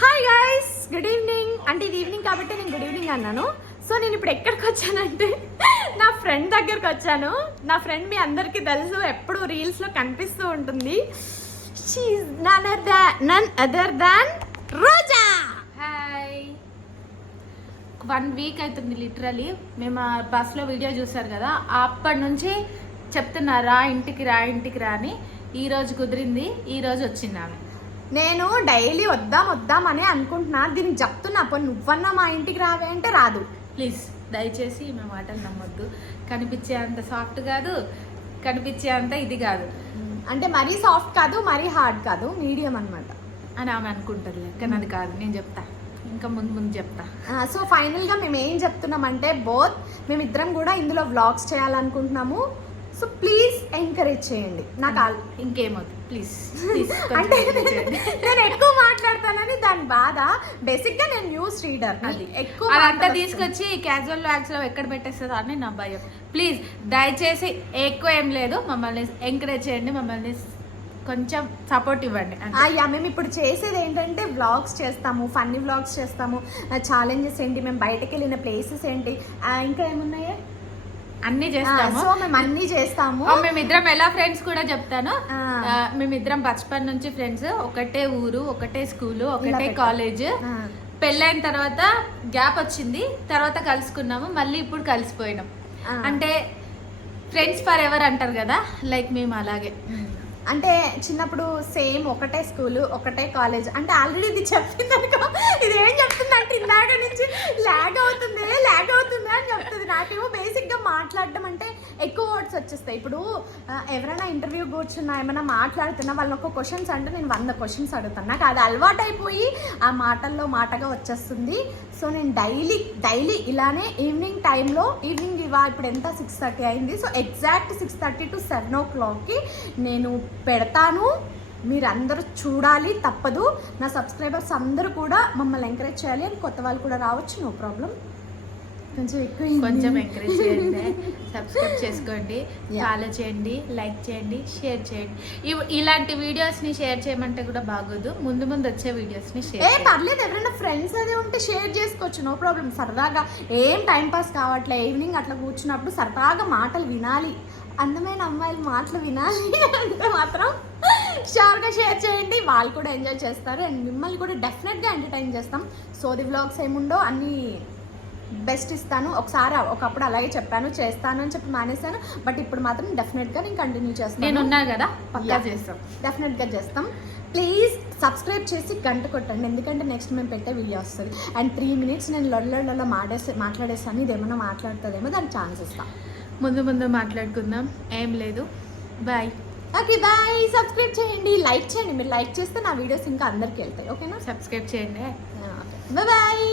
Hi guys good evening అంటే ఇది evening కాబట్టి నేను గుడ్ ఈవినింగ్ అన్నాను. సో నేను ఇప్పుడు ఎక్కడికి వచ్చానంటే నా ఫ్రెండ్ దగ్గరకు వచ్చాను. నా ఫ్రెండ్ మీ అందరికీ తెలుసు ఎప్పుడు రీల్స్లో కనిపిస్తూ ఉంటుంది. None none other than Roja hi one week అవుతుంది లిటరలీ మేము ఆ బస్లో వీడియో చూసారు కదా అప్పటి నుంచి చెప్తున్నా రా ఇంటికి రా ఇంటికి రా అని. ఈరోజు కుదిరింది ఈరోజు వచ్చింది ఆమె. నేను డైలీ వద్దాం వద్దాం అని అనుకుంటున్నా. దీనికి చెప్తున్నా పోనీ నువ్వన్నా మా ఇంటికి రావే అంటే రాదు. ప్లీజ్ దయచేసి మా మాటలు నమ్మొద్దు. కనిపించే అంత సాఫ్ట్ కాదు కనిపించే అంత ఇది కాదు. అంటే మరీ సాఫ్ట్ కాదు మరీ హార్డ్ కాదు మీడియం అన్నమాట. అని ఆమె అనుకుంటుంది కానీ అది కాదు నేను చెప్తా. ఇంకా ముందు ముందు చెప్తా. సో ఫైనల్గా మేము ఏం చెప్తున్నామంటే బోత్ మేమిద్దరం కూడా ఇందులో వ్లాగ్స్ చేయాలనుకుంటున్నాము. సో ప్లీజ్ ఎంకరేజ్ చేయండి. నాకు ఇంకేమొద్దు ప్లీజ్. అంటే నేను ఎక్కువ మాట్లాడతానని దాని బాధ. బేసిక్గా నేను న్యూస్ రీడర్. అది. ఎక్కువ మాట్లాడొచ్చు. తీసుకొచ్చి క్యాజువల్ బ్యాగ్స్లో ఎక్కడ పెట్టేస్తుందో అని నా భయం. ప్లీజ్ దయచేసి ఎక్కువ ఏం లేదు. మమ్మల్ని ఎంకరేజ్ చేయండి. మమ్మల్ని కొంచెం సపోర్ట్ ఇవ్వండి. అంతే. ఆ, యా మేము ఇప్పుడు చేసేది ఏంటంటే వ్లాగ్స్ చేస్తాము ఫన్నీ వ్లాగ్స్ చేస్తాము. ఛాలెంజెస్ ఏంటి మేము బయటకు వెళ్ళిన ప్లేసెస్ ఏంటి ఇంకా ఏమున్నాయి? అన్ని చేస్తాము. సో మేము అన్ని చేస్తాము మేమిద్దరం ఎలా ఫ్రెండ్స్ కూడా చెప్తాను. మేమిద్దరం బచ్పన్ నుంచి ఫ్రెండ్స్ ఒకటే ఊరు ఒకటే స్కూలు ఒకటే. కాలేజ్ పెళ్ళైన తర్వాత గ్యాప్ వచ్చింది. తర్వాత కలుసుకున్నాము. మళ్ళీ ఇప్పుడు కలిసిపోయినాం. అంటే ఫ్రెండ్స్ ఫర్ ఎవర్ అంటారు కదా? లైక్ మేము అలాగే. అంటే చిన్నప్పుడు సేమ్ ఒకటే స్కూల్ ఒకటే కాలేజ్ అంటే ఆల్రెడీ ఇది చెప్పింది అనుకో ఇది ఏం చెప్తుంది అంటే ఇందాక నుంచి ల్యాగ్ అవుతుంది ల్యాగ్ అవుతుంది అని చెప్తుంది నాకేమో బేసిక్గా మాట్లాడడం అంటే ఎక్కువ వర్డ్స్ వచ్చేస్తాయి. ఇప్పుడు ఎవరైనా ఇంటర్వ్యూ కూర్చున్నా ఏమైనా మాట్లాడుతున్నా వాళ్ళని ఒక క్వశ్చన్స్ అంటే నేను వంద క్వశ్చన్స్ అడుగుతాను. నాకు అది అలవాటు అయిపోయి ఆ మాటల్లో మాటగా వచ్చేస్తుంది. సో నేను డైలీ డైలీ ఇలానే ఈవినింగ్ టైంలో ఈవినింగ్ ఇవా ఇప్పుడు ఎంత సిక్స్ థర్టీ అయింది. So exact six thirty to seven ఓ క్లాక్కి నేను పెడతాను. మీరందరూ చూడాలి తప్పదు. నా సబ్స్క్రైబర్స్ అందరూ కూడా మమ్మల్ని ఎంకరేజ్ చేయాలి. అని కొత్త వాళ్ళు కూడా రావచ్చు నో ప్రాబ్లం కొంచెం ఎక్కువ కొంచెం ఎంకరేజ్ చేయండి. సబ్స్క్రైబ్ చేసుకోండి. ఫాలో చేయండి. లైక్ చేయండి. షేర్ చేయండి. ఇలాంటి వీడియోస్ని షేర్ చేయమంటే కూడా బాగోదు. ముందు ముందు వచ్చే వీడియోస్ని ఏ షేర్ పర్లేదు. ఎవరైనా ఫ్రెండ్స్ అదే ఉంటే షేర్ చేసుకోవచ్చు. నో ప్రాబ్లం సరదాగా ఏం టైం పాస్ కావట్లే. ఈవినింగ్ అట్లా కూర్చున్నప్పుడు సరదాగా మాటలు వినాలి. అందమైన అమ్మాయిల మాటలు వినాలి అంటే మాత్రం షూర్గా షేర్ చేయండి. వాళ్ళు కూడా ఎంజాయ్ చేస్తారు. అండ్ మిమ్మల్ని కూడా డెఫినెట్గా ఎంటర్టైన్ చేస్తాం. సోది వ్లాగ్స్ ఏముండో అన్నీ బెస్ట్ ఇస్తాను. ఒకసారి ఒకప్పుడు అలాగే చెప్పాను చేస్తాను అని చెప్పి మానేశాను. బట్ ఇప్పుడు మాత్రం డెఫినెట్గా నేను కంటిన్యూ నేను చేస్తాను. ఉన్నా కదా పక్కా. చేస్తాం. డెఫినెట్గా చేస్తాం. ప్లీజ్ సబ్స్క్రైబ్ చేసి గంట కొట్టండి. ఎందుకంటే నెక్స్ట్ మేము పెట్టే వీడియో వస్తుంది. అండ్ త్రీ మినిట్స్ నేను లొల్లొల్ల మాడేసి మాట్లాడేస్తాను. ఇది ఏమైనా మాట్లాడుతుందేమో దానికి ఛాన్స్ ఇస్తాం. ముందు ముందు మాట్లాడుకుందాం. ఏం లేదు. బాయ్. Okay bye. సబ్స్క్రైబ్ చేయండి. లైక్ చేయండి. మీరు లైక్ చేస్తే నా వీడియోస్ ఇంకా అందరికీ వెళ్తాయి. ఓకేనా? సబ్స్క్రైబ్ చేయండి. బాయ్.